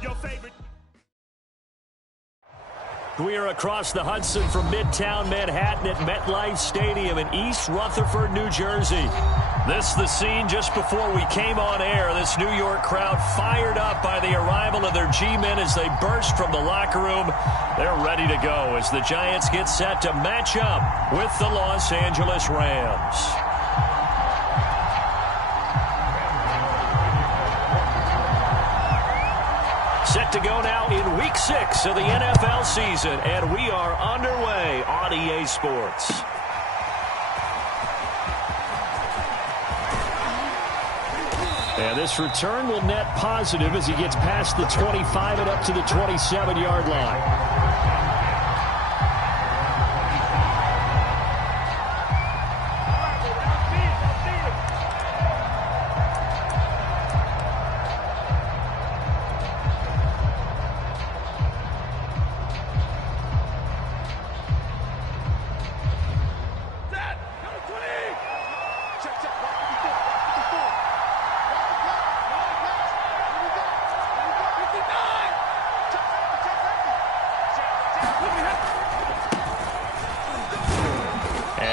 Your favorite. We are across the Hudson from Midtown Manhattan at MetLife Stadium in East Rutherford, New Jersey. This is the scene just before we came on air. This New York crowd fired up by the arrival of their G-men as they burst from the locker room. They're ready to go as the Giants get set to match up with the Los Angeles Rams. Set to go now in Week 6 of the NFL season, and we are underway on EA Sports. And this return will net positive as he gets past the 25 and up to the 27-yard line.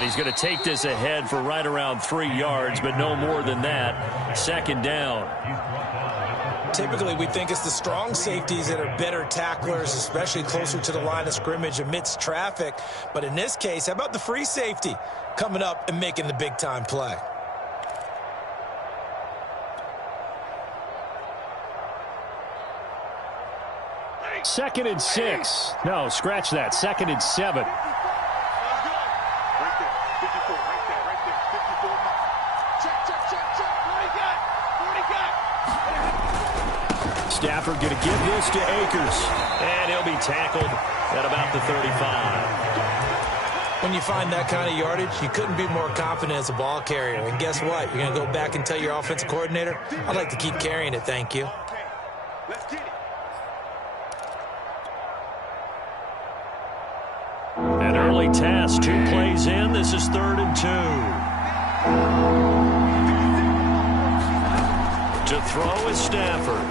He's going to take this ahead for right around 3 yards, but no more than that. Second down. Typically, we think it's the strong safeties that are better tacklers, especially closer to the line of scrimmage amidst traffic. But in this case, how about the free safety coming up and making the big-time play? Second and 6. No, scratch that. Second and 7. Stafford going to give this to Akers, and he'll be tackled at about the 35. When you find that kind of yardage, you couldn't be more confident as a ball carrier. And guess what? You're going to go back and tell your offensive coordinator, I'd like to keep carrying it, thank you. Let's get it. An early test, 2 plays in. This is 3rd and 2. To throw is Stafford.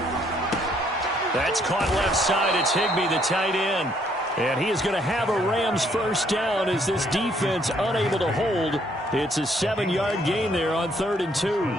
That's caught left side. It's Higbee, the tight end. And he is going to have a Rams first down as this defense unable to hold. It's a 7-yard gain there on 3rd and 2.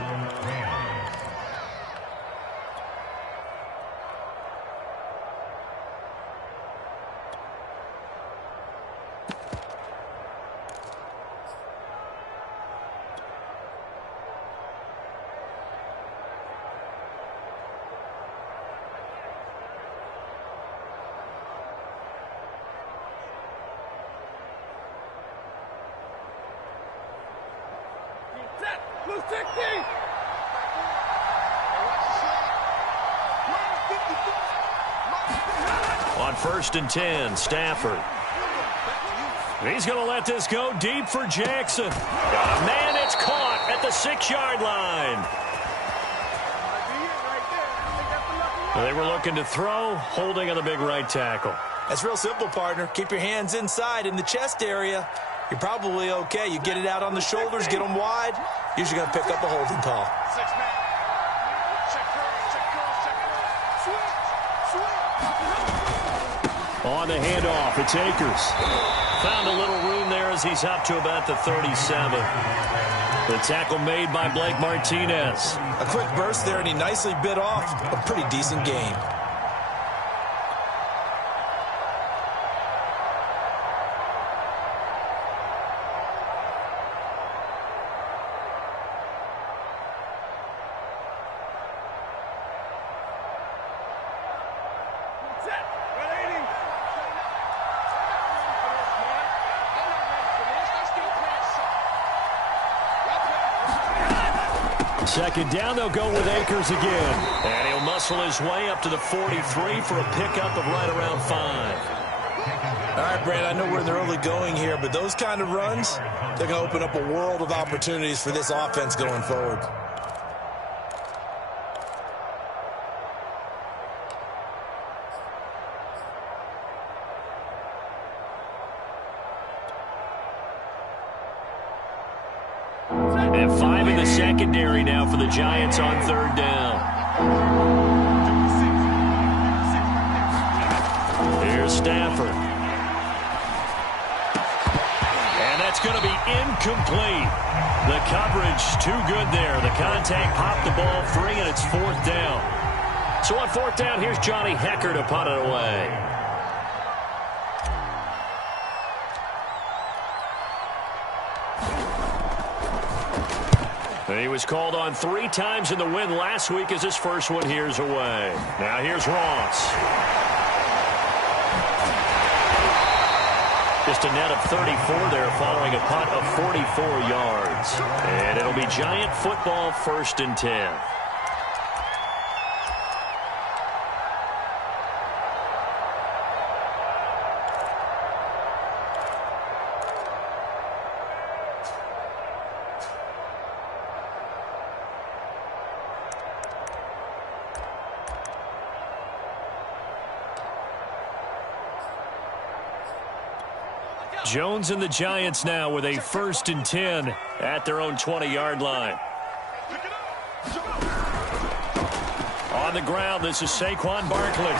On 1st and 10, Stafford. He's going to let this go deep for Jackson. Got a man, it's caught at the 6-yard line. They were looking to throw, holding on the big right tackle. That's real simple, partner. Keep your hands inside in the chest area. You're probably okay. You get it out on the shoulders, get them wide. Usually going to pick up a holding call. On the handoff, it's Akers. Found a little room there as he's up to about the 37. The tackle made by Blake Martinez. A quick burst there, and he nicely bit off a pretty decent gain. Second down, they'll go with Akers again. And he'll muscle his way up to the 43 for a pickup of right around 5. All right, Brad, I know we're in the early going here, but those kind of runs, they're going to open up a world of opportunities for this offense going forward. And 5 in the secondary now for the Giants on 3rd down. Stafford. And that's going to be incomplete. The coverage too good there. The contact popped the ball free, and it's 4th down. So on 4th down, here's Johnny Hekker to punt it away. He was called on 3 times in the win last week as his first one here's away. Now here's Ross. Just a net of 34 there following a punt of 44 yards. And it'll be Giant football 1st and 10. Jones and the Giants now with a 1st and 10 at their own 20-yard line. On the ground, this is Saquon Barkley.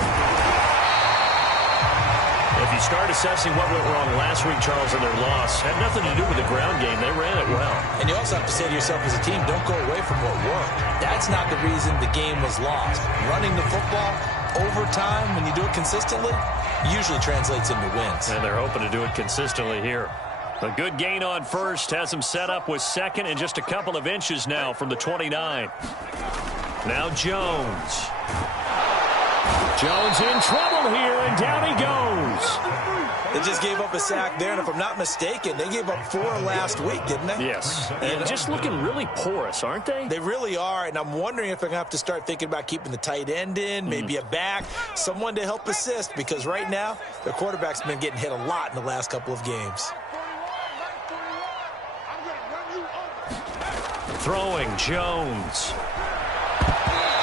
If you start assessing what went wrong last week, Charles, in their loss, had nothing to do with the ground game. They ran it well. And you also have to say to yourself as a team, don't go away from what worked. That's not the reason the game was lost. Running the football over time, when you do it consistently, usually translates into wins. And they're hoping to do it consistently here. A good gain on 1st has them set up with 2nd and just a couple of inches now from the 29. Now Jones. Jones in trouble here, and down he goes. They just gave up a sack there, and if I'm not mistaken, they gave up 4 last week, didn't they? Yes, and just looking really porous, aren't they? They really are, and I'm wondering if they're going to have to start thinking about keeping the tight end in, maybe a back, someone to help assist, because right now, their quarterback's been getting hit a lot in the last couple of games. Throwing, Jones.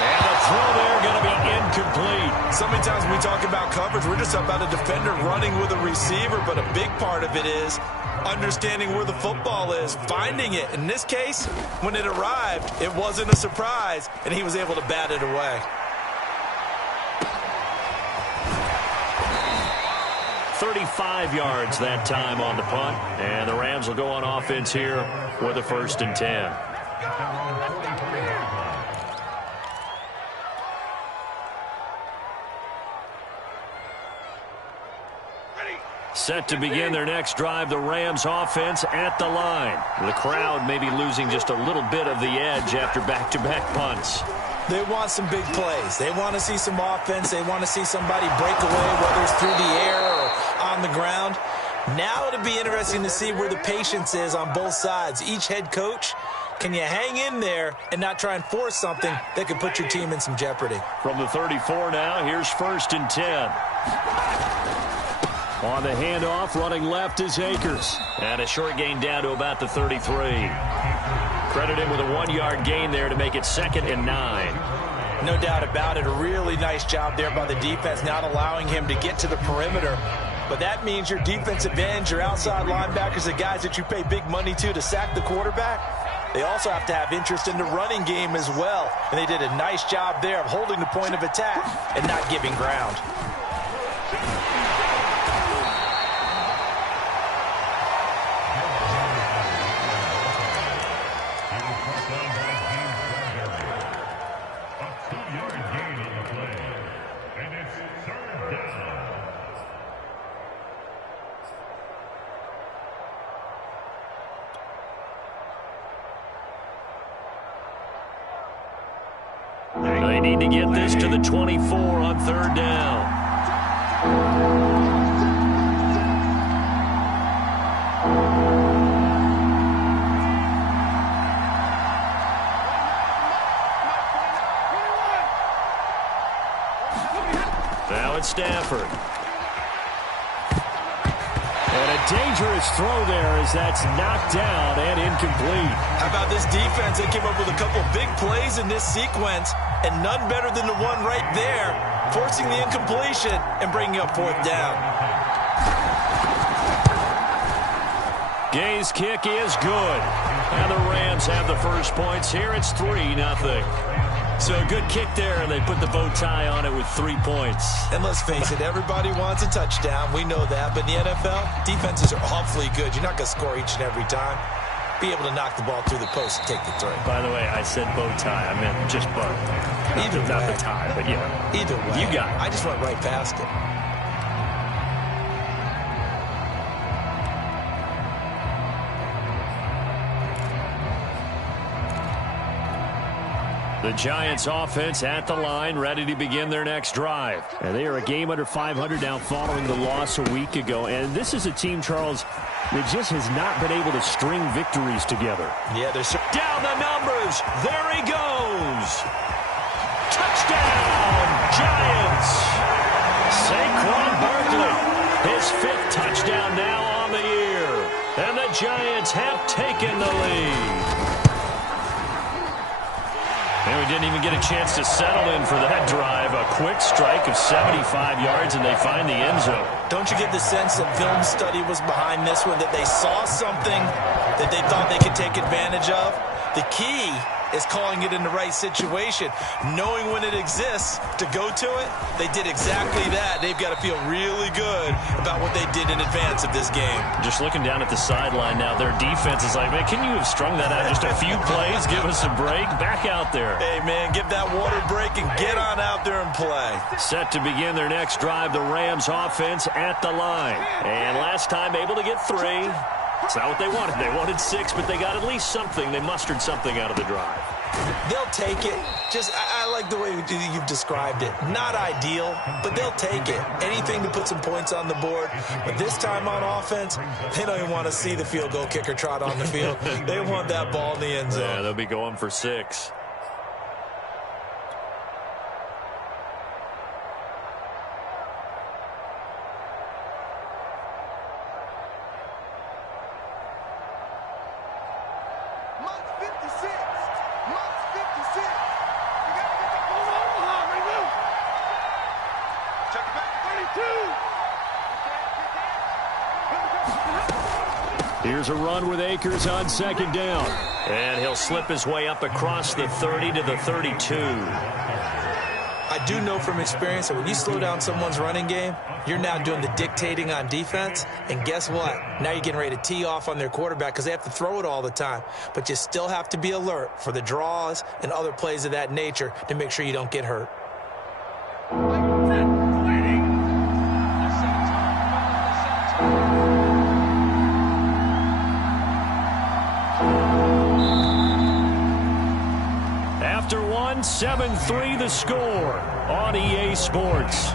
And the throw there going to be incomplete. So many times when we talk about coverage, we're just about a defender running with a receiver, but a big part of it is understanding where the football is, finding it. In this case, when it arrived, it wasn't a surprise, and he was able to bat it away. 35 yards that time on the punt, and the Rams will go on offense here with a 1st and 10. Set to begin their next drive, the Rams offense at the line. The crowd may be losing just a little bit of the edge after back-to-back punts. They want some big plays. They want to see some offense. They want to see somebody break away, whether it's through the air or on the ground. Now it'll be interesting to see where the patience is on both sides. Each head coach, can you hang in there and not try and force something that could put your team in some jeopardy? From the 34 now, here's 1st and 10. On the handoff, running left is Akers. And a short gain down to about the 33. Credit him with a 1-yard gain there to make it 2nd and 9. No doubt about it. A really nice job there by the defense, not allowing him to get to the perimeter. But that means your defensive ends, your outside linebackers, the guys that you pay big money to sack the quarterback, they also have to have interest in the running game as well. And they did a nice job there of holding the point of attack and not giving ground. They need to get this to the 24 on 3rd down. Now it's Stafford. And a dangerous throw there as that's knocked down and incomplete. How about this defense? They came up with a couple big plays in this sequence, and none better than the one right there, forcing the incompletion and bringing up 4th down. Gay's kick is good. And the Rams have the first points here. It's 3-0. So a good kick there, and they put the bow tie on it with 3 points. And let's face it, everybody wants a touchdown. We know that. But in the NFL, defenses are awfully good. You're not going to score each and every time. Be able to knock the ball through the post and take the throw. By the way, I said bow tie. I meant just bow. Not the tie, but yeah. Either way. You got it. I just went right past it. The Giants offense at the line, ready to begin their next drive. And they are a game under 500 now following the loss a week ago. And this is a team, Charles, that just has not been able to string victories together. Yeah, they're down the numbers. There he goes. Touchdown, Giants. Saquon Barkley, his 5th touchdown now on the year. And the Giants have taken the lead. And we didn't even get a chance to settle in for that drive. A quick strike of 75 yards, and they find the end zone. Don't you get the sense that film study was behind this one, that they saw something that they thought they could take advantage of? The key is calling it in the right situation. Knowing when it exists to go to it, they did exactly that. They've got to feel really good about what they did in advance of this game. Just looking down at the sideline now, their defense is like, man, can you have strung that out just a few plays? Give us a break. Back out there. Hey, man, give that water break and get on out there and play. Set to begin their next drive, the Rams offense at the line. And last time able to get 3. It's not what they wanted. They wanted 6, but they got at least something. They mustered something out of the drive. They'll take it. I like the way you've described it. Not ideal, but they'll take it. Anything to put some points on the board. But this time on offense, they don't even want to see the field goal kicker trot on the field. They want that ball in the end zone. Yeah, they'll be going for 6. Here's a run with Akers on 2nd down. And he'll slip his way up across the 30 to the 32. I do know from experience that when you slow down someone's running game, you're now doing the dictating on defense. And guess what? Now you're getting ready to tee off on their quarterback because they have to throw it all the time. But you still have to be alert for the draws and other plays of that nature to make sure you don't get hurt. After 7-3 the score on EA Sports.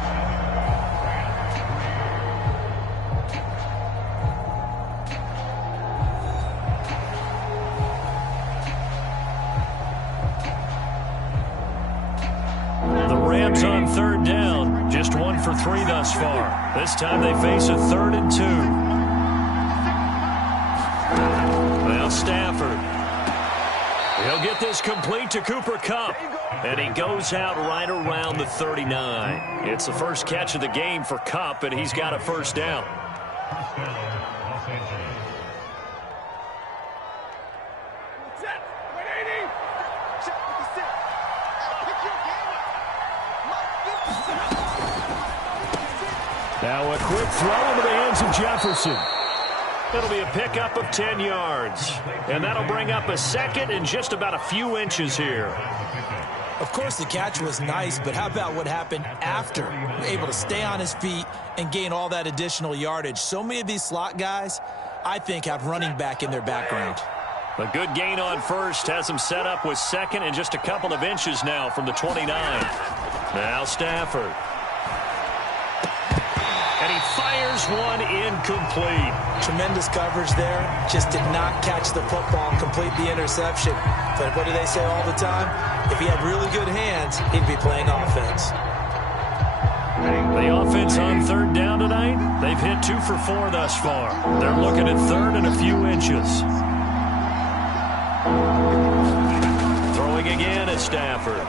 The Rams on 3rd down, just 1 for 3 thus far. This time they face a 3rd and 2. Now Stafford. He'll get this complete to Cooper Kupp. And he goes out right around the 39. It's the first catch of the game for Kupp, and he's got a 1st down. Now a quick throw into the hands of Jefferson. It'll be a pickup of 10 yards. And that'll bring up a 2nd and just about a few inches here. Of course, the catch was nice, but how about what happened after? Able to stay on his feet and gain all that additional yardage. So many of these slot guys, I think, have running back in their background. A good gain on 1st has him set up with 2nd and just a couple of inches now from the 29. Now Stafford. And he fires one incomplete. Tremendous coverage there. Just did not catch the football and complete the interception. But what do they say all the time? If he had really good hands, he'd be playing offense. The offense on 3rd down tonight, they've hit 2 for 4 thus far. They're looking at 3rd and a few inches. Throwing again at Stafford.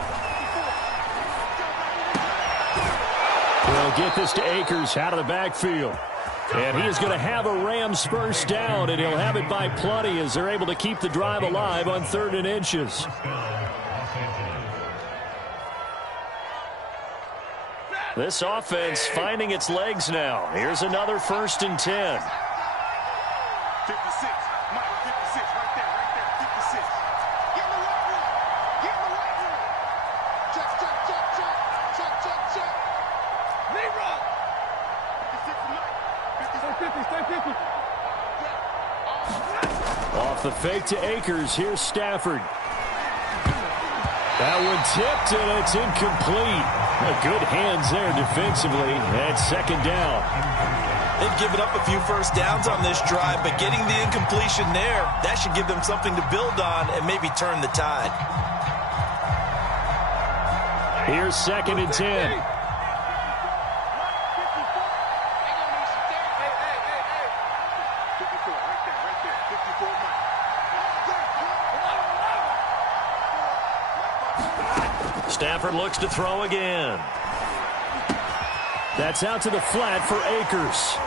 They'll get this to Akers out of the backfield. And he is going to have a Rams 1st down, and he'll have it by plenty as they're able to keep the drive alive on 3rd and inches. This offense finding its legs now. Here's another 1st and 10. 56. Mike, 56. Right there, 56. Get in the right room. Get in the right room. Check. Leroy. 56 Mike. 50. Stay 50. Off the fake to Akers. Here's Stafford. That one tipped, and it's incomplete. Good hands there defensively. And 2nd down. They've given up a few first downs on this drive, but getting the incompletion there, that should give them something to build on and maybe turn the tide. Here's 2nd and 10. Stafford looks to throw again. That's out to the flat for Akers.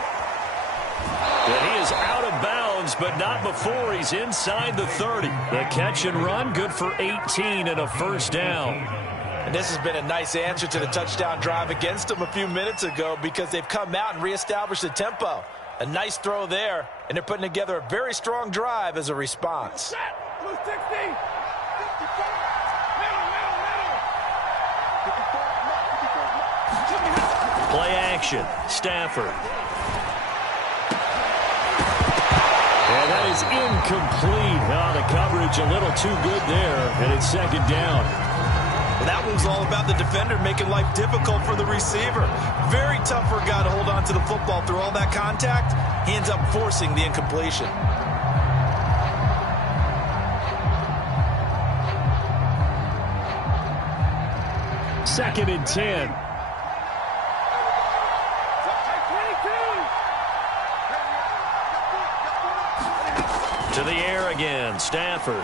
And he is out of bounds, but not before he's inside the 30. The catch and run, good for 18 and a 1st down. And this has been a nice answer to the touchdown drive against them a few minutes ago because they've come out and reestablished the tempo. A nice throw there, and they're putting together a very strong drive as a response. Blue 60. Play action. Stafford. And that is incomplete. Oh, the coverage a little too good there, and it's 2nd down. Well, that one's all about the defender making life difficult for the receiver. Very tough for a guy to hold on to the football through all that contact. He ends up forcing the incompletion. Second and 10. To the air again, Stafford.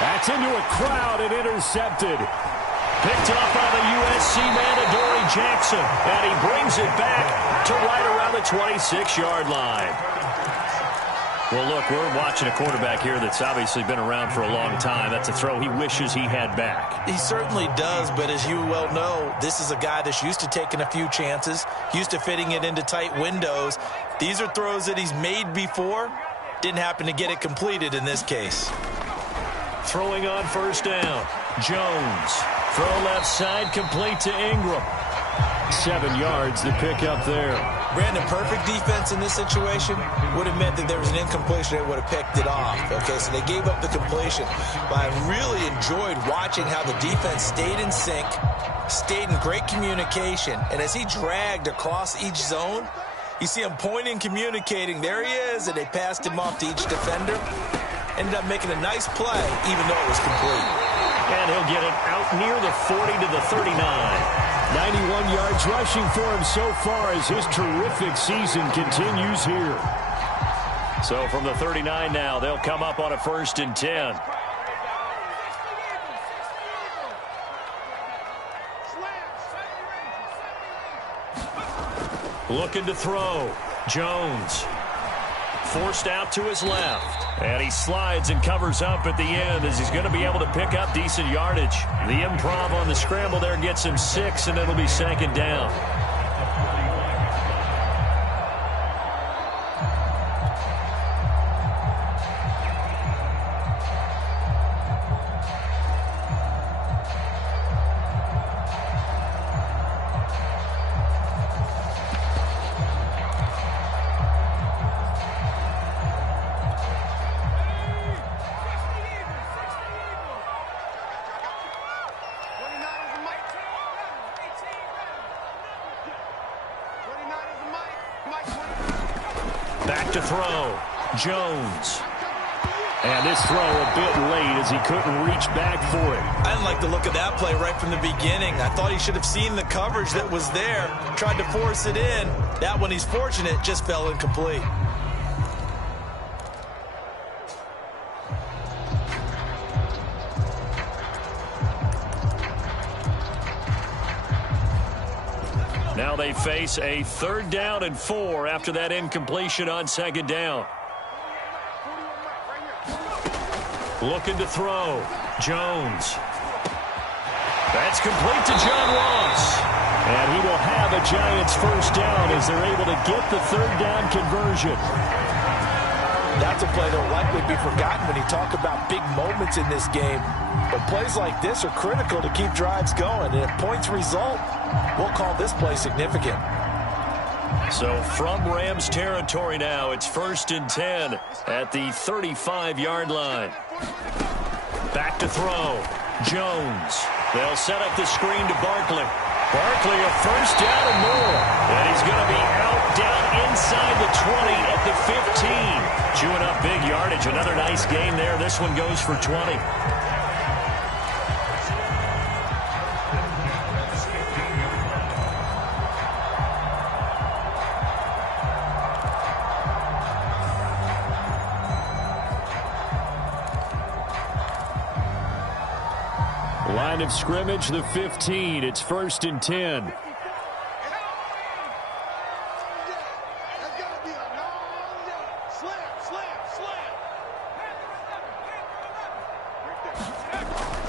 That's into a crowd and intercepted. Picked up by the USC man, Adoree Jackson. And he brings it back to right around the 26-yard line. Well, look, we're watching a quarterback here that's obviously been around for a long time. That's a throw he wishes he had back. He certainly does, but as you well know, this is a guy that's used to taking a few chances, used to fitting it into tight windows. These are throws that he's made before. Didn't happen to get it completed in this case. Throwing on 1st down. Jones. Throw left side, complete to Ingram. 7 yards to pick up there. Brandon, perfect defense in this situation would have meant that there was an incompletion. They would have picked it off. Okay, so they gave up the completion. But I really enjoyed watching how the defense stayed in sync, stayed in great communication. And as he dragged across each zone, you see him pointing, communicating. There he is, and they passed him off to each defender. Ended up making a nice play, even though it was complete. And he'll get it out near the 40 to the 39. 91 yards rushing for him so far as his terrific season continues here. So from the 39 now, they'll come up on a 1st and 10. Looking to throw. Jones. Forced out to his left. And he slides and covers up at the end as he's going to be able to pick up decent yardage. The improv on the scramble there gets him 6, and it'll be 2nd down. Back to throw. Jones. And this throw a bit late as he couldn't reach back for it. I didn't like the look of that play right from the beginning. I thought he should have seen the coverage that was there, tried to force it in. That one, he's fortunate, just fell incomplete. Now they face a 3rd down and 4 after that incompletion on 2nd down. Looking to throw. Jones. That's complete to John Ross. And he will have a Giants first down as they're able to get the third down conversion. That's a play that will likely be forgotten when you talk about big moments in this game. But plays like this are critical to keep drives going. And if points result, we'll call this play significant. So from Rams territory now, it's 1st and 10 at the 35-yard line. Back to throw. Jones. They'll set up the screen to Barkley. Barkley a first down and more. And he's going to be out down inside the 20 at the 15. Chewing up big yardage. Another nice gain there. This one goes for 20. Line of scrimmage, the 15. It's 1st and 10.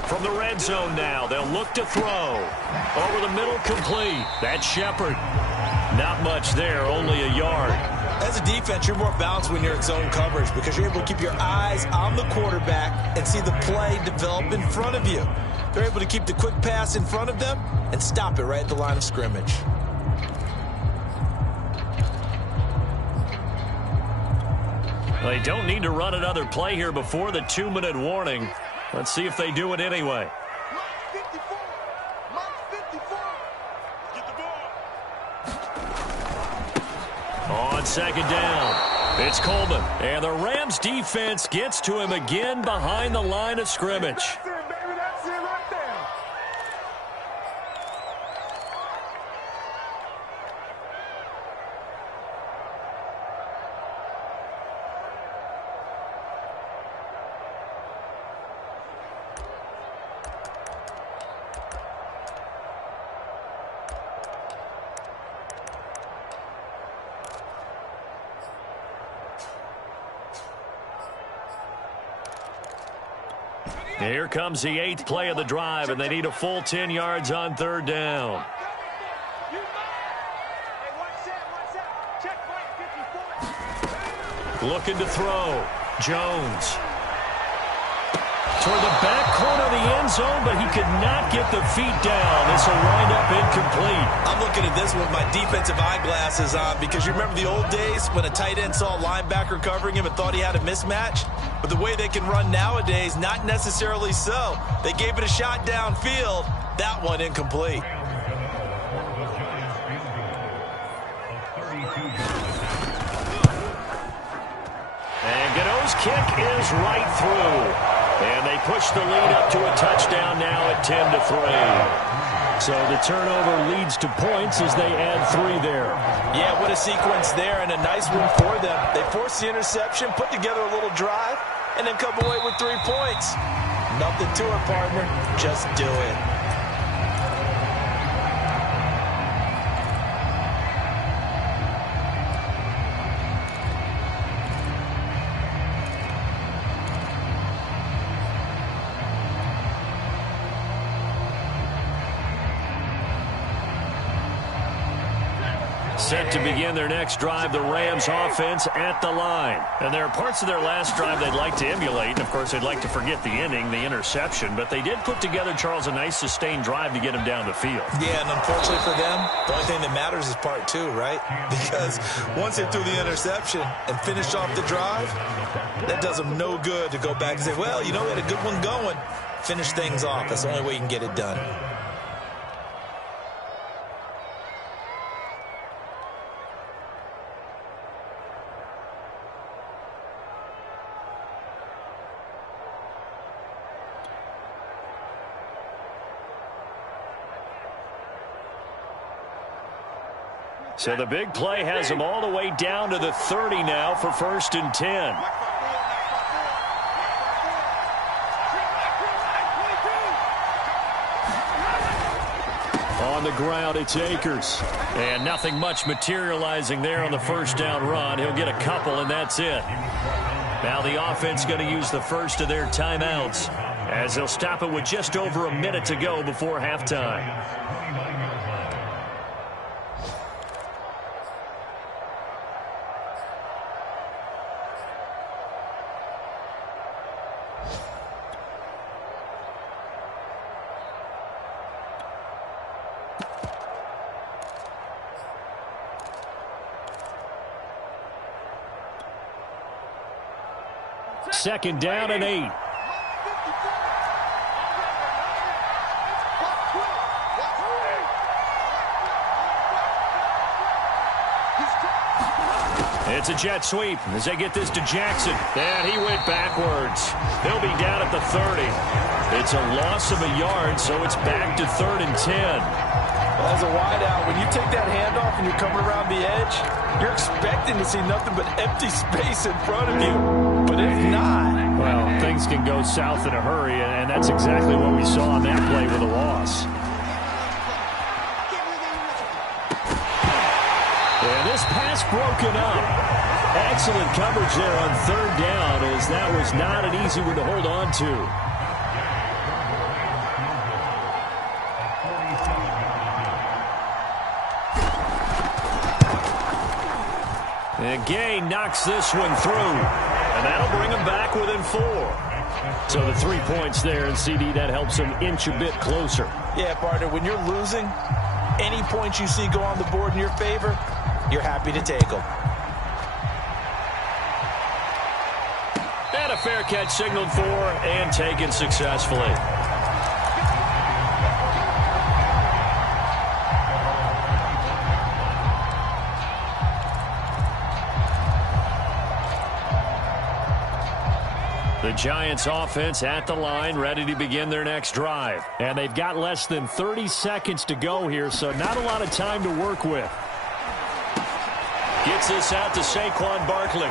From the red zone now, they'll look to throw. Over the middle, complete. That's Shepard. Not much there, only a yard. As a defense, you're more balanced when you're in zone coverage because you're able to keep your eyes on the quarterback and see the play develop in front of you. They're able to keep the quick pass in front of them and stop it right at the line of scrimmage. They don't need to run another play here before the 2-minute warning. Let's see if they do it anyway. On 2nd down, it's Coleman. And the Rams defense gets to him again behind the line of scrimmage. Here comes the 8th play of the drive, and they need a full 10 yards on 3rd down. Looking to throw. Jones. Toward the back corner of the end zone, but he could not get the feet down. This will wind up incomplete. I'm looking at this with my defensive eyeglasses on because you remember the old days when a tight end saw a linebacker covering him and thought he had a mismatch? But the way they can run nowadays, not necessarily so. They gave it a shot downfield. That one incomplete. And Gano's kick is right through. And they push the lead up to a touchdown now at 10-3. So the turnover leads to points as they add 3 there. Yeah, what a sequence there and a nice one for them. They forced the interception, put together a little drive, and then come away with 3 points. Nothing to it, partner. Just do it. Set to begin their next drive, the Rams offense at the line. And there are parts of their last drive they'd like to emulate. And, of course, they'd like to forget the ending, the interception. But they did put together, Charles, a nice sustained drive to get him down the field. Yeah, and unfortunately for them, the only thing that matters is part 2, right? Because once they threw the interception and finished off the drive, that does them no good to go back and say, well, you know, we had a good one going. Finish things off. That's the only way you can get it done. So the big play has them all the way down to the 30 now for 1st and 10. On the ground, it's Akers. And nothing much materializing there on the first down run. He'll get a couple, and that's it. Now the offense going to use the first of their timeouts as they'll stop it with just over a minute to go before halftime. Second down and 8. It's a jet sweep as they get this to Jackson. And he went backwards. He'll be down at the 30. It's a loss of a yard, so it's back to 3rd and 10. Well, as a wideout, when you take that handoff and you're coming around the edge, you're expecting to see nothing but empty space in front of you. But if not, well, things can go south in a hurry, and that's exactly what we saw on that play with a loss. And this pass broken up. Excellent coverage there on 3rd down, as that was not an easy one to hold on to. And Gay knocks this one through, and that'll bring him back within 4. So the 3 points there, and CD, that helps him inch a bit closer. Yeah, partner, when you're losing, any points you see go on the board in your favor, you're happy to take them. And a fair catch signaled for and taken successfully. The Giants offense at the line, ready to begin their next drive. And they've got less than 30 seconds to go here, so not a lot of time to work with. Gets this out to Saquon Barkley.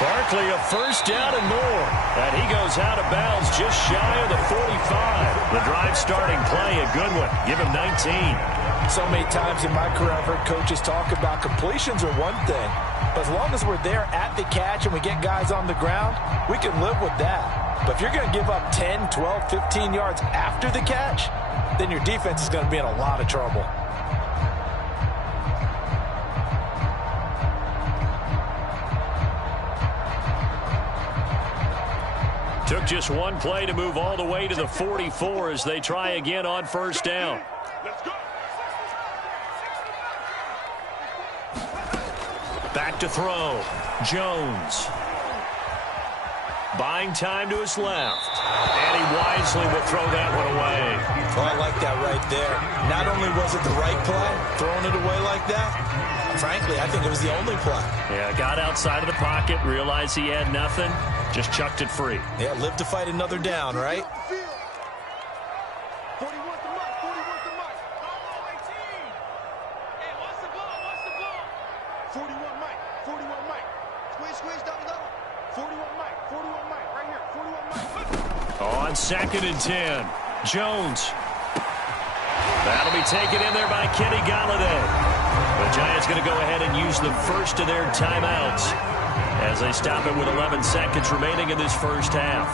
Barkley, a first down and more. And he goes out of bounds just shy of the 45. The drive starting play, a good one. Give him 19. So many times in my career I've heard coaches talk about completions are one thing. But as long as we're there at the catch and we get guys on the ground, we can live with that. But if you're going to give up 10, 12, 15 yards after the catch, then your defense is going to be in a lot of trouble. Took just one play to move all the way to the 44 as they try again on first down. Back to throw. Jones. Buying time to his left. And he wisely will throw that one away. Oh, I like that right there. Not only was it the right play, throwing it away like that, frankly, I think it was the only play. Yeah, got outside of the pocket, realized he had nothing, just chucked it free. Yeah, live to fight another down, right? 41's the mark, 41's the mark. 41 Mike, 41 Mike. Squeeze, double. 41 Mike, right here, 41 Mike. On 2nd and 10, Jones. That'll be taken in there by Kenny Golladay. The Giants going to go ahead and use the first of their timeouts as they stop it with 11 seconds remaining in this first half.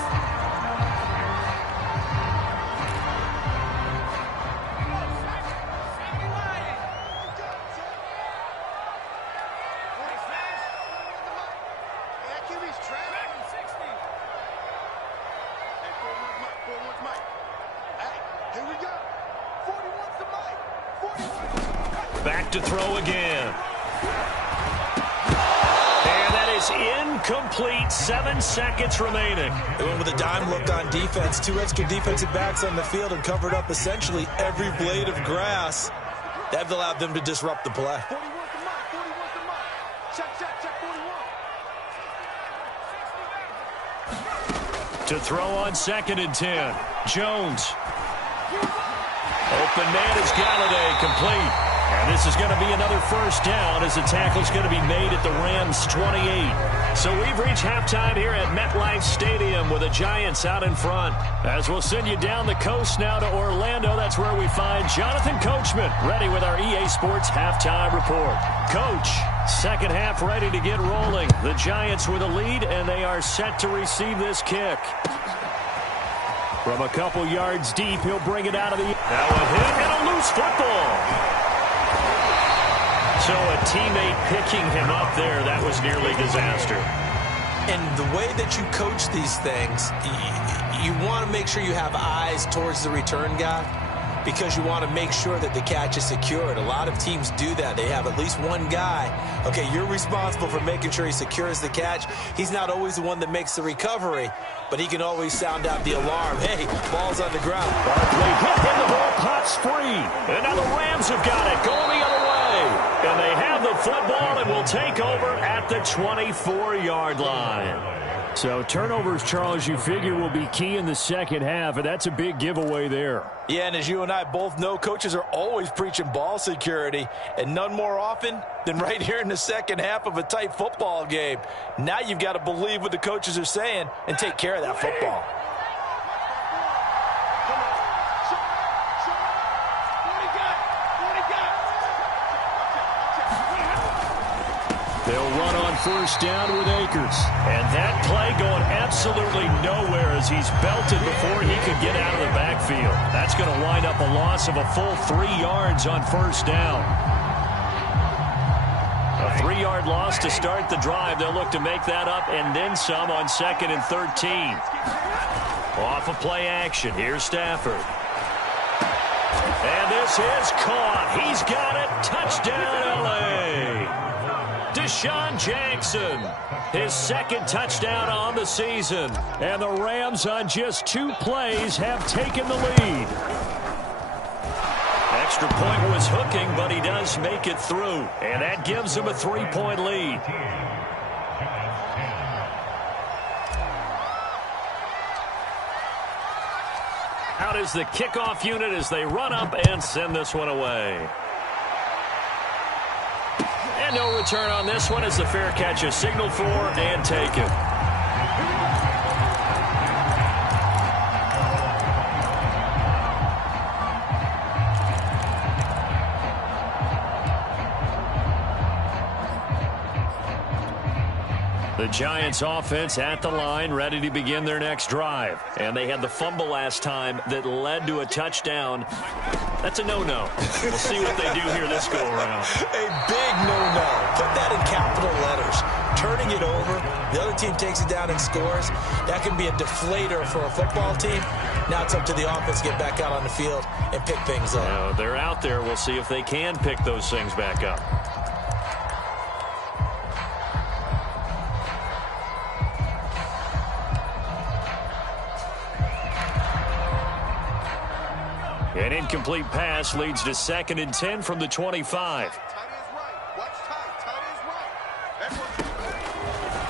Back to throw again. And that is incomplete. 7 seconds remaining. They went with a dime look on defense. 2 extra defensive backs on the field and covered up essentially every blade of grass. That allowed them to disrupt the play. 41's the mark. Check, 41. To throw on 2nd and 10. Jones. Open man is Golladay, complete. And this is going to be another first down as the tackle's going to be made at the Rams' 28. So we've reached halftime here at MetLife Stadium with the Giants out in front. As we'll send you down the coast now to Orlando, that's where we find Jonathan Coachman ready with our EA Sports halftime report. Coach, second half ready to get rolling. The Giants with a lead, and they are set to receive this kick. From a couple yards deep, he'll bring it out of the... Now a hit and a loose football. So a teammate picking him up there, that was nearly disaster. And the way that you coach these things, you want to make sure you have eyes towards the return guy because you want to make sure that the catch is secured. A lot of teams do that. They have at least one guy. Okay, you're responsible for making sure he secures the catch. He's not always the one that makes the recovery, but he can always sound out the alarm. Hey, ball's on the ground. Barkley hit and the ball pops free. And now the Rams have got it going the other way. And they have the football and will take over at the 24-yard line. So turnovers, Charles, you figure will be key in the second half, and that's a big giveaway there. Yeah, and as you and I both know, coaches are always preaching ball security, and none more often than right here in the second half of a tight football game. Now you've got to believe what the coaches are saying and take care of that football. They'll run on first down with Akers. And that play going absolutely nowhere as he's belted before he could get out of the backfield. That's going to wind up a loss of a full 3 yards on first down. A 3-yard loss to start the drive. They'll look to make that up and then some on 2nd and 13. Off of play action. Here's Stafford. And this is caught. He's got it. Touchdown, L.A. Deshaun Jackson, his 2nd touchdown on the season. And the Rams on just 2 plays have taken the lead. Extra point was hooking, but he does make it through. And that gives him a 3-point lead. Out is the kickoff unit as they run up and send this one away. And no return on this one as the fair catch is signaled for and taken. The Giants offense at the line, ready to begin their next drive. And they had the fumble last time that led to a touchdown. That's a no-no. We'll see what they do here this go-around. A big no-no. Put that in capital letters. Turning it over, the other team takes it down and scores. That can be a deflator for a football team. Now it's up to the offense to get back out on the field and pick things up. Now, they're out there. We'll see if they can pick those things back up. An incomplete pass leads to 2nd and 10 from the 25.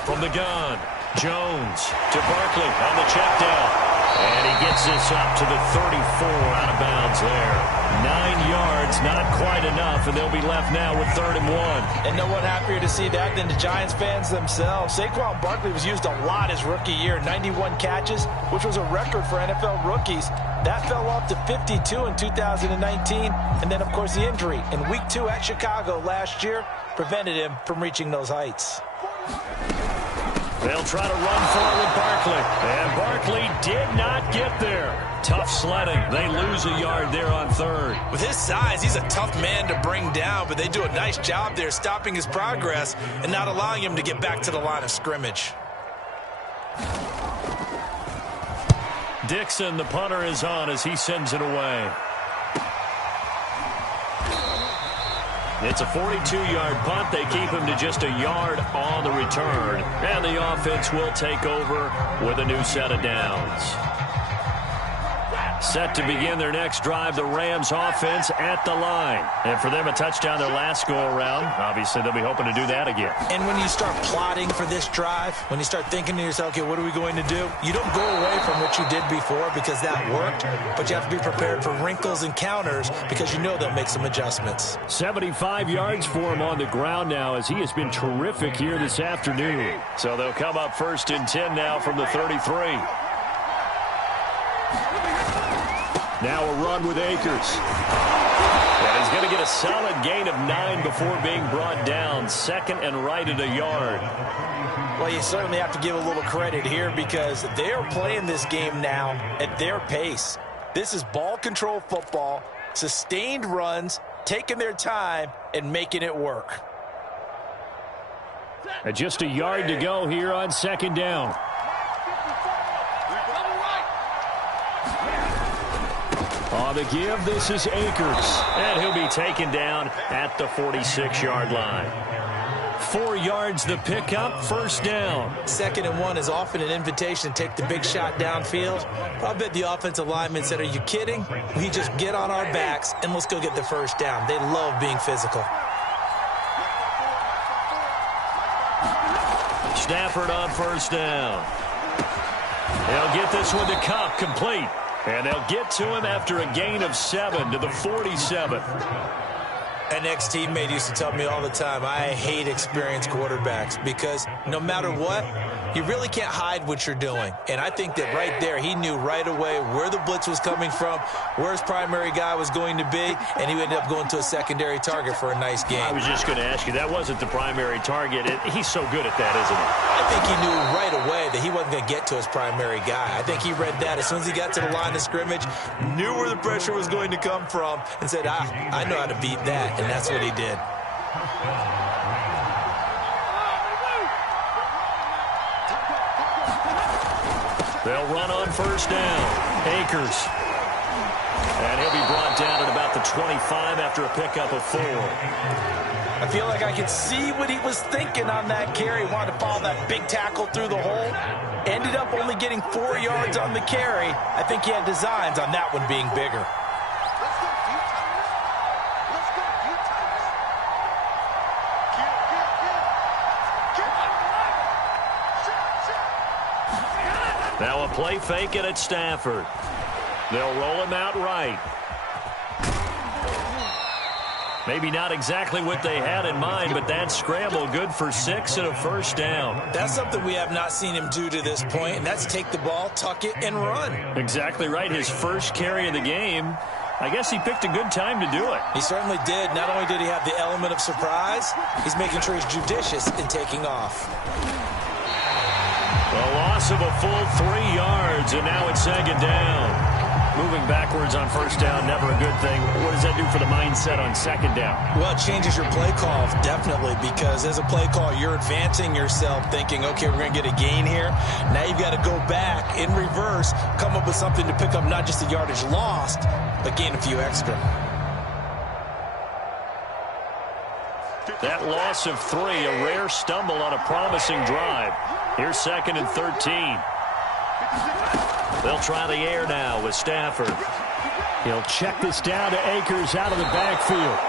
From the gun, Jones to Barkley on the check down. And he gets this up to the 34 out of bounds there. 9 yards, not quite enough, and they'll be left now with 3rd and 1. And no one happier to see that than the Giants fans themselves. Saquon Barkley was used a lot his rookie year, 91 catches, which was a record for NFL rookies. That fell off to 52 in 2019, and then, of course, the injury in Week 2 at Chicago last year prevented him from reaching those heights. They'll try to run forward with Barkley, and Barkley did not get there. Tough sledding. They lose a yard there on 3rd. With his size, he's a tough man to bring down, but they do a nice job there stopping his progress and not allowing him to get back to the line of scrimmage. Dixon, the punter, is on as he sends it away. It's a 42-yard punt. They keep him to just a yard on the return. And the offense will take over with a new set of downs. Set to begin their next drive, the Rams offense at the line. And for them, a touchdown their last go-around. Obviously, they'll be hoping to do that again. And when you start plotting for this drive, when you start thinking to yourself, okay, what are we going to do? You don't go away from what you did before because that worked, but you have to be prepared for wrinkles and counters because you know they'll make some adjustments. 75 yards for him on the ground now as he has been terrific here this afternoon. So they'll come up 1st and 10 now from the 33. Now a run with Akers. And He's going to get a solid gain of 9 before being brought down. 2nd and right at a yard. Well, you certainly have to give a little credit here because they are playing this game now at their pace. This is ball control football, sustained runs, taking their time and making it work. And just a yard to go here on 2nd down. On the give, this is Akers. And he'll be taken down at the 46-yard line. 4 yards the pickup, 1st down. 2nd and 1 is often an invitation to take the big shot downfield. I bet the offensive lineman said, are you kidding? We just get on our backs and let's go get the 1st down. They love being physical. Stafford on 1st down. They'll get this one to Kupp, complete. And they'll get to him after a gain of 7 to the 47. An ex-teammate used to tell me all the time, I hate experienced quarterbacks because no matter what, you really can't hide what you're doing. And I think that right there, he knew right away where the blitz was coming from, where his primary guy was going to be, and he ended up going to a secondary target for a nice game. I was just going to ask you, that wasn't the primary target. He's so good at that, isn't he? I think he knew right away that he wasn't going to get to his primary guy. I think he read that as soon as he got to the line of scrimmage, knew where the pressure was going to come from, and said, I know how to beat that, and that's what he did. They'll run on 1st down. Akers. And he'll be brought down at about the 25 after a pickup of 4. I feel like I could see what he was thinking on that carry. Wanted to follow that big tackle through the hole. Ended up only getting 4 yards on the carry. I think he had designs on that one being bigger. Now a play fake it at Stafford. They'll roll him out right. Maybe not exactly what they had in mind, but that scramble good for 6 and a 1st down. That's something we have not seen him do to this point, and that's take the ball, tuck it, and run. Exactly right. His first carry of the game. I guess he picked a good time to do it. He certainly did. Not only did he have the element of surprise, he's making sure he's judicious in taking off. A loss of a full 3 yards, and now it's 2nd down. Moving backwards on 1st down, never a good thing. What does that do for the mindset on 2nd down? Well, it changes your play call, definitely, because as a play call, you're advancing yourself thinking, okay, we're going to get a gain here. Now you've got to go back in reverse, come up with something to pick up not just the yardage lost, but gain a few extra. That loss of 3, a rare stumble on a promising drive. Here's 2nd and 13. They'll try the air now with Stafford. He'll check this down to Akers out of the backfield.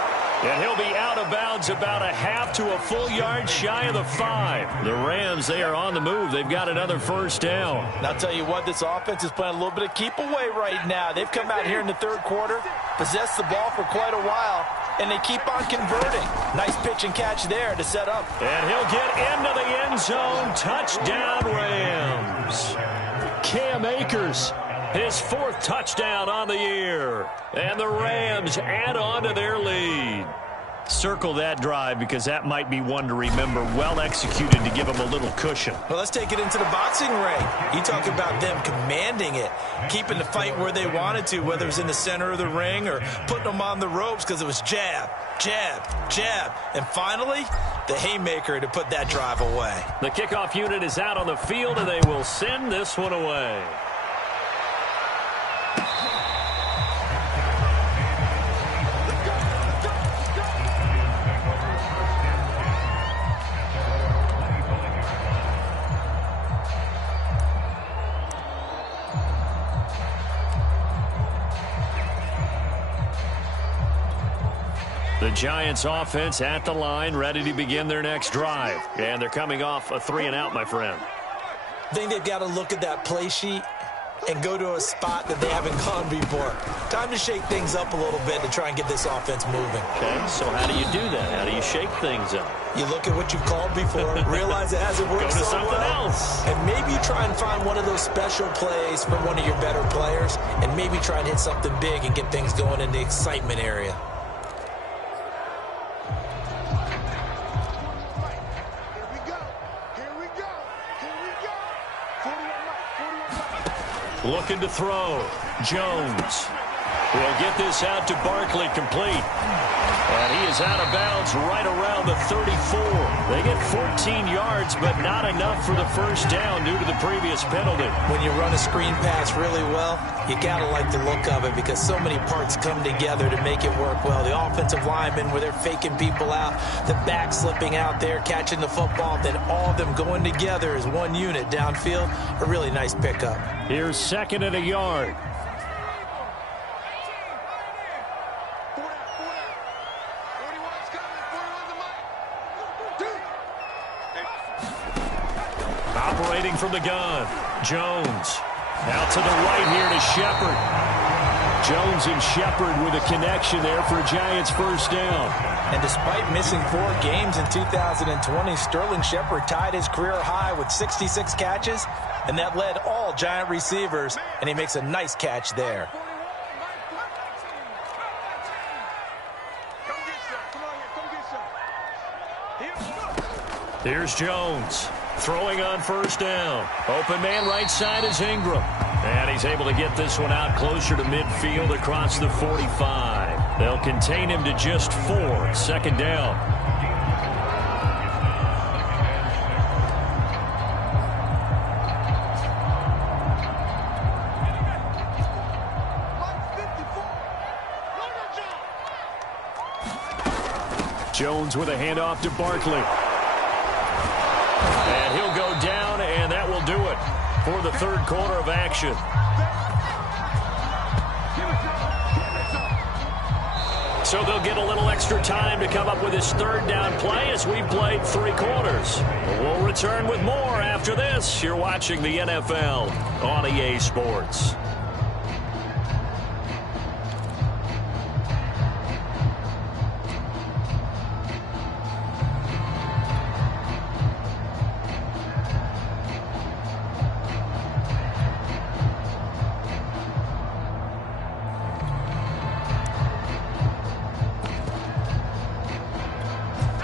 And he'll be out of bounds about a half to a full yard shy of the 5. The Rams, they are on the move. They've got another 1st down. And I'll tell you what, this offense is playing a little bit of keep away right now. They've come out here in the 3rd quarter, possessed the ball for quite a while, and they keep on converting. Nice pitch and catch there to set up. And he'll get into the end zone. Touchdown, Rams. Cam Akers, his 4th touchdown on the year. And the Rams add on to their lead. Circle that drive because that might be one to remember. Well executed to give them a little cushion. Well, let's take it into the boxing ring. You talk about them commanding it, keeping the fight where they wanted to, whether it was in the center of the ring or putting them on the ropes because it was jab, jab, jab. And finally, the haymaker to put that drive away. The kickoff unit is out on the field, and they will send this one away. The Giants offense at the line, ready to begin their next drive. And they're coming off a 3-and-out, my friend. I think they've got to look at that play sheet and go to a spot that they haven't gone before. Time to shake things up a little bit to try and get this offense moving. Okay, so how do you do that? How do you shake things up? You look at what you've called before, realize it hasn't worked Go to so something well, else. and maybe you try and find one of those special plays from one of your better players, and maybe try and hit something big and get things going in the excitement area. Looking to throw. Jones will get this out to Barkley, complete. And he is out of bounds right around the 34. They get 14 yards, but not enough for the first down due to the previous penalty. When you run a screen pass really well, you got to like the look of it because so many parts come together to make it work well. The offensive linemen, where they're faking people out, the back slipping out there, catching the football, then all of them going together as one unit downfield. A really nice pickup. Here's 2nd and a yard. Operating from the gun, Jones. Out to the right here to Shepard. Jones and Shepard with a connection there for a Giants first down. And despite missing 4 games in 2020, Sterling Shepard tied his career high with 66 catches, and that led all Giant receivers, and he makes a nice catch there. Here's Jones. Throwing on first down. Open man right side is Ingram. And he's able to get this one out closer to midfield across the 45. They'll contain him to just 4. 2nd down. Jones with a handoff to Barkley. And he'll go down, and that will do it for the 3rd quarter of action. So they'll get a little extra time to come up with his 3rd down play as we've played 3 quarters. We'll return with more after this. You're watching the NFL on EA Sports.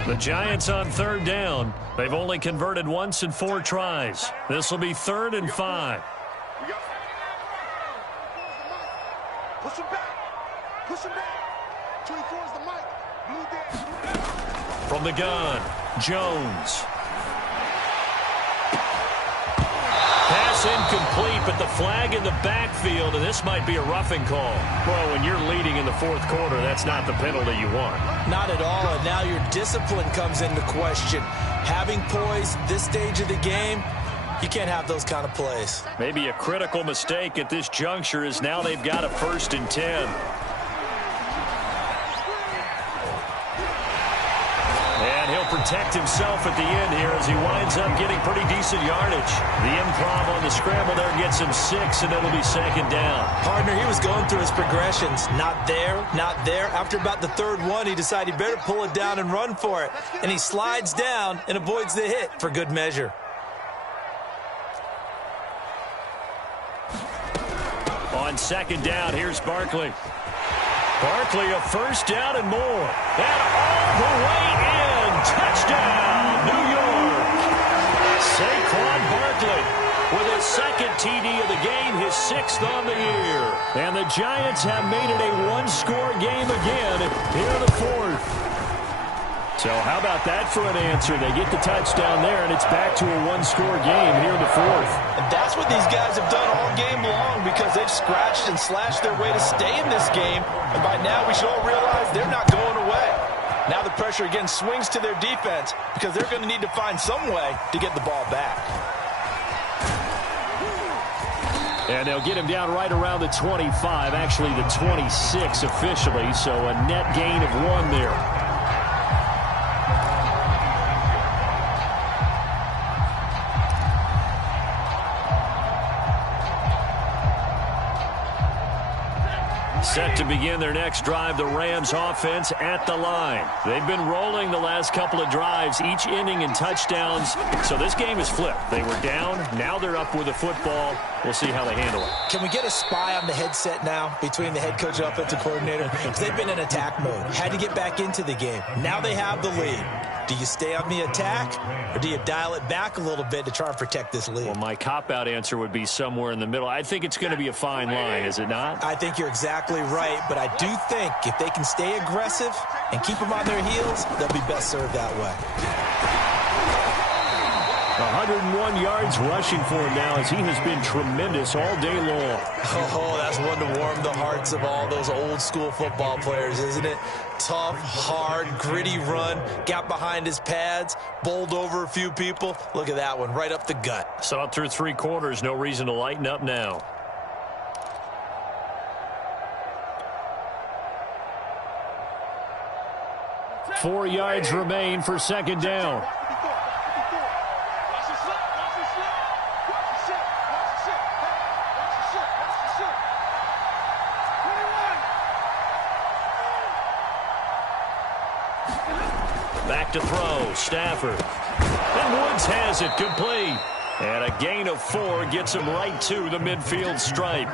The Giants on 3rd down. They've only converted once in 4 tries. This will be 3rd and 5. Push him back. Push him back. 24 is the mic. Blue there. From the gun, Jones. Pass incomplete, but the flag in the backfield, and this might be a roughing call. Well, when you're leading in the 4th quarter, that's not the penalty you want. Not at all, and now your discipline comes into question. Having poise this stage of the game, you can't have those kind of plays. Maybe a critical mistake at this juncture is now they've got a 1st and 10. And he'll protect himself at the end here as he winds up getting pretty decent yardage. The improv on the scramble there gets him 6, and it'll be 2nd down. Partner, he was going through his progressions. Not there, not there. After about the 3rd one, he decided he better pull it down and run for it. And he slides down and avoids the hit for good measure. On 2nd down, here's Barkley. Barkley, a 1st down and more. And all the way in. Touchdown, New York. Saquon Barkley with his 2nd TD of the game, his 6th on the year. And the Giants have made it a 1-score game again here in the 4th. So how about that for an answer? They get the touchdown there, and it's back to a 1-score game here in the 4th. And that's what these guys have done all game long because they've scratched and slashed their way to stay in this game. And by now we should all realize they're not going away. Now the pressure again swings to their defense because they're going to need to find some way to get the ball back. And they'll get him down right around the 25, actually the 26 officially, so a net gain of 1 there. Set to begin their next drive, the Rams offense at the line. They've been rolling the last couple of drives, each ending in touchdowns. So this game is flipped. They were down, now they're up with the football. We'll see how they handle it. Can we get a spy on the headset now between the head coach and offensive coordinator? Because they've been in attack mode. Had to get back into the game. Now they have the lead. Do you stay on the attack, or do you dial it back a little bit to try and protect this lead? Well, my cop-out answer would be somewhere in the middle. I think it's going to be a fine line, is it not? I think you're exactly right, but I do think if they can stay aggressive and keep them on their heels, they'll be best served that way. 101 yards rushing for him now as he has been tremendous all day long. Oh, that's one to warm the hearts of all those old school football players, isn't it? Tough, hard, gritty run, got behind his pads, bowled over a few people. Look at that one, right up the gut. Saw it through 3 quarters, no reason to lighten up now. Four yards remain for second down. Back to throw, Stafford. And Woods has it complete. And a gain of 4 gets him right to the midfield stripe.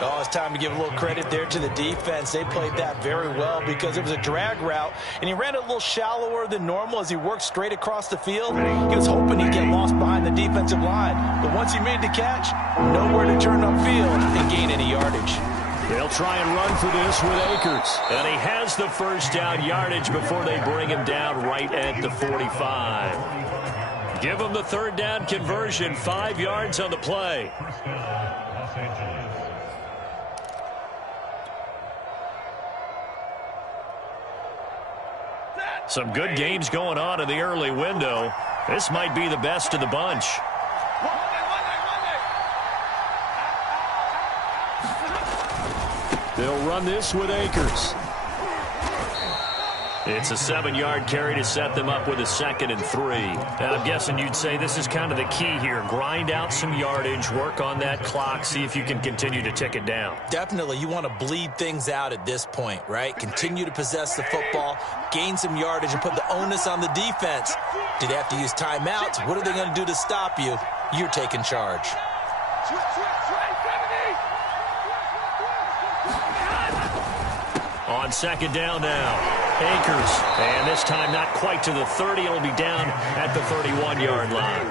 Oh, it's time to give a little credit there to the defense. They played that very well because it was a drag route, and he ran it a little shallower than normal as he worked straight across the field. He was hoping he'd get lost behind the defensive line, but once he made the catch, nowhere to turn upfield and gain any yardage. They'll try and run for this with Akers. And he has the first down yardage before they bring him down right at the 45. Give him the third down conversion, 5 yards on the play. Some good games going on in the early window. This might be the best of the bunch. They'll run this with Akers. It's a 7-yard carry to set them up with a 2nd and 3. And I'm guessing you'd say this is kind of the key here. Grind out some yardage, work on that clock, see if you can continue to tick it down. Definitely, you want to bleed things out at this point, right? Continue to possess the football, gain some yardage, and put the onus on the defense. Do they have to use timeouts? What are they going to do to stop you? You're taking charge. On second down now. Akers, and this time not quite to the 30. It'll be down at the 31-yard line.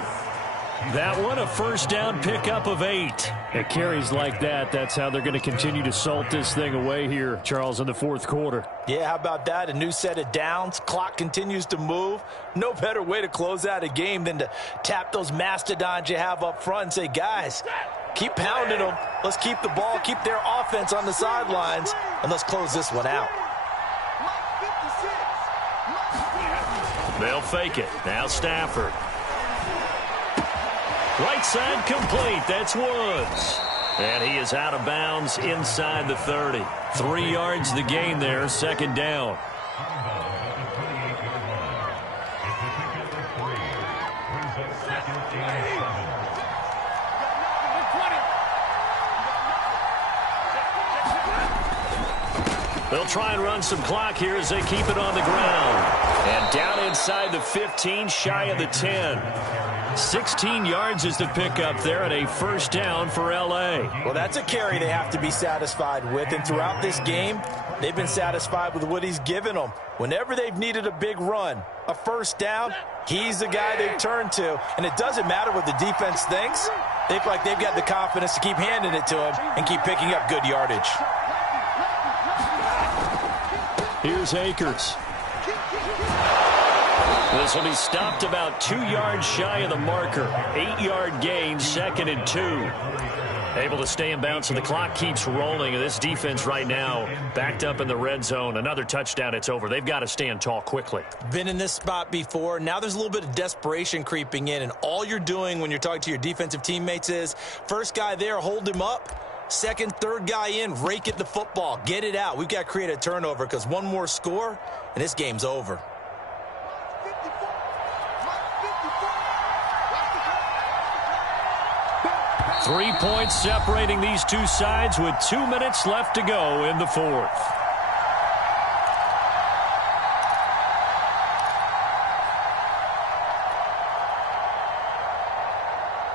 That one, a first down pickup of 8. At carries like that, that's how they're going to continue to salt this thing away here, Charles, in the 4th quarter. Yeah, how about that? A new set of downs. Clock continues to move. No better way to close out a game than to tap those mastodons you have up front and say, guys, keep pounding them. Let's keep the ball, keep their offense on the sidelines, and let's close this one out. They'll fake it. Now Stafford. Right side complete. That's Woods. And he is out of bounds inside the 30. 3 yards the gain there, second down. They'll try and run some clock here as they keep it on the ground. And down inside the 15, shy of the 10. 16 yards is the pickup there and a first down for L.A. Well, that's a carry they have to be satisfied with. And throughout this game, they've been satisfied with what he's given them. Whenever they've needed a big run, a first down, he's the guy they've turned to. And it doesn't matter what the defense thinks. They look like they've got the confidence to keep handing it to him and keep picking up good yardage. Here's Akers. This will be stopped about 2 yards shy of the marker. 8-yard gain, 2nd and 2. Able to stay in bounds, so the clock keeps rolling. And this defense right now backed up in the red zone. Another touchdown, it's over. They've got to stand tall quickly. Been in this spot before. Now there's a little bit of desperation creeping in. And all you're doing when you're talking to your defensive teammates is, first guy there, hold him up. Second, third guy in, rake at the football. Get it out. We've got to create a turnover because one more score, and this game's over. 3 points separating these two sides with 2 minutes left to go in the 4th.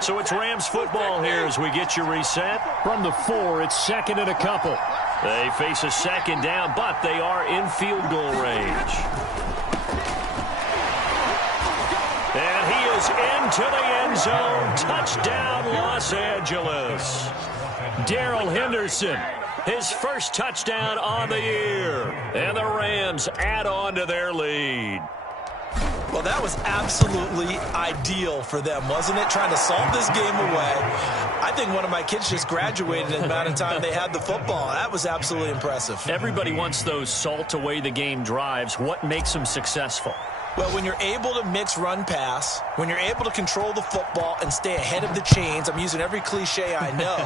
So it's Rams football here as we get you reset. From the 4, it's 2nd and a couple. They face a second down, but they are in field goal range. into the end zone. Touchdown, Los Angeles. Darrell Henderson, his first touchdown on the year. And the Rams add on to their lead. Well, that was absolutely ideal for them, wasn't it? Trying to solve this game away. I think one of my kids just graduated in the amount of time they had the football. That was absolutely impressive. Everybody wants those salt-away-the-game drives. What makes them successful? Well, when you're able to mix run-pass, when you're able to control the football and stay ahead of the chains, I'm using every cliche I know,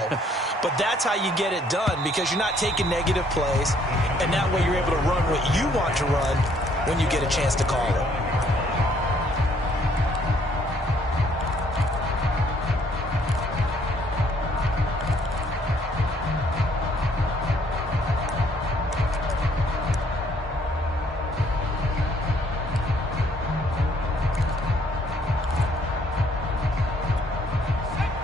but that's how you get it done because you're not taking negative plays, and that way you're able to run what you want to run when you get a chance to call it.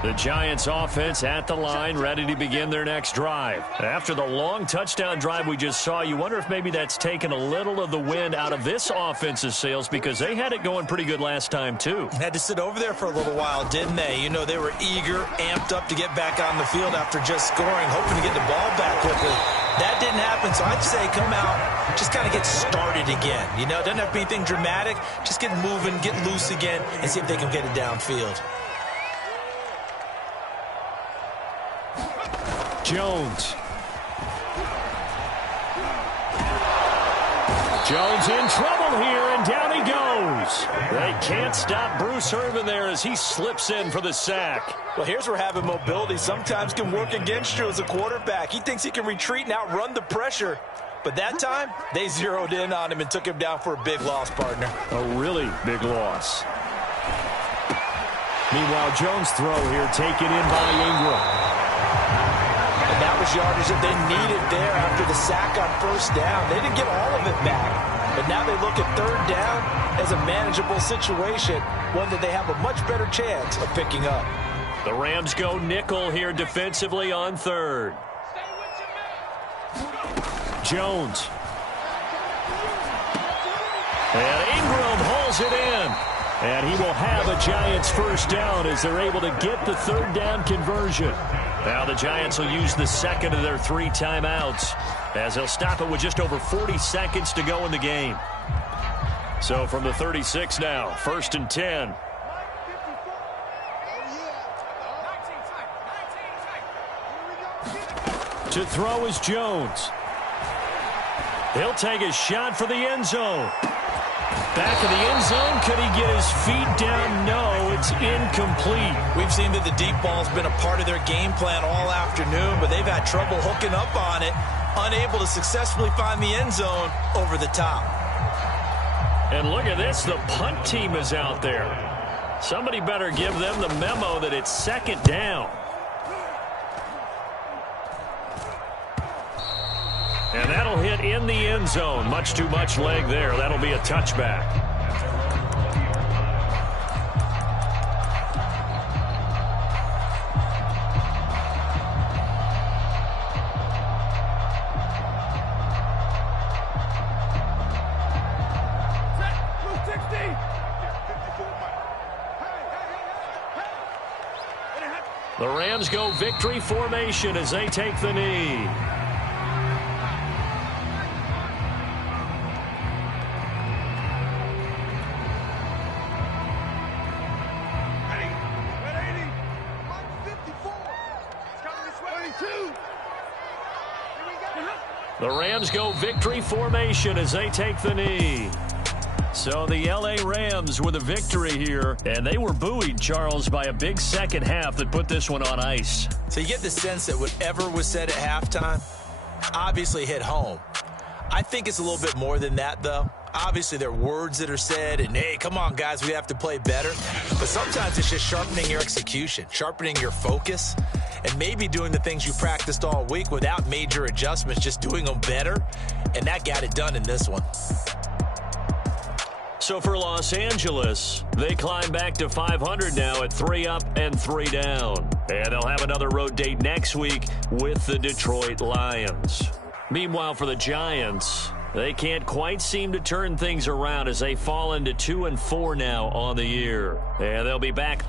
The Giants offense at the line, ready to begin their next drive. After the long touchdown drive we just saw, you wonder if maybe that's taken a little of the wind out of this offense's sails because they had it going pretty good last time too. Had to sit over there for a little while, didn't they? You know, they were eager, amped up to get back on the field after just scoring, hoping to get the ball back quickly. That didn't happen, so I'd say come out, just kind of get started again. You know, it doesn't have to be anything dramatic. Just get moving, get loose again, and see if they can get it downfield. Jones. Jones in trouble here, and down he goes. They can't stop Bruce Irvin there as he slips in for the sack. Well, here's where having mobility sometimes can work against you as a quarterback. He thinks he can retreat and outrun the pressure. But that time, they zeroed in on him and took him down for a big loss, partner. A really big loss. Meanwhile, Jones' throw here taken in by Ingram. And that was yardage that they needed there after the sack on first down. They didn't get all of it back. But now they look at third down as a manageable situation, one that they have a much better chance of picking up. The Rams go nickel here defensively on third. Jones. And Ingram hauls it in. And he will have a Giants first down as they're able to get the third down conversion. Now the Giants will use the second of their 3 timeouts as they'll stop it with just over 40 seconds to go in the game. So from the 36 now, 1st and 10. To throw is Jones. He'll take a shot for the end zone. Back in the end zone, could he get his feet down? No, it's incomplete. We've seen that the deep ball's been a part of their game plan all afternoon, but they've had trouble hooking up on it, unable to successfully find the end zone over the top. And look at this, the punt team is out there. Somebody better give them the memo that it's 2nd down. And that'll hit in the end zone. Much too much leg there. That'll be a touchback. The Rams go victory formation as they take the knee. The Rams go victory formation as they take the knee. So the L.A. Rams with a victory here, and they were buoyed, Charles, by a big second half that put this one on ice. So you get the sense that whatever was said at halftime obviously hit home. I think it's a little bit more than that, though. Obviously, there are words that are said, and, hey, come on, guys, we have to play better. But sometimes it's just sharpening your execution, sharpening your focus, and maybe doing the things you practiced all week without major adjustments, just doing them better, and that got it done in this one. So for Los Angeles, they climb back to 500 now at 3 up and 3 down. And they'll have another road date next week with the Detroit Lions. Meanwhile, for the Giants, They can't quite seem to turn things around as they fall into 2-4 now on the year. And they'll be back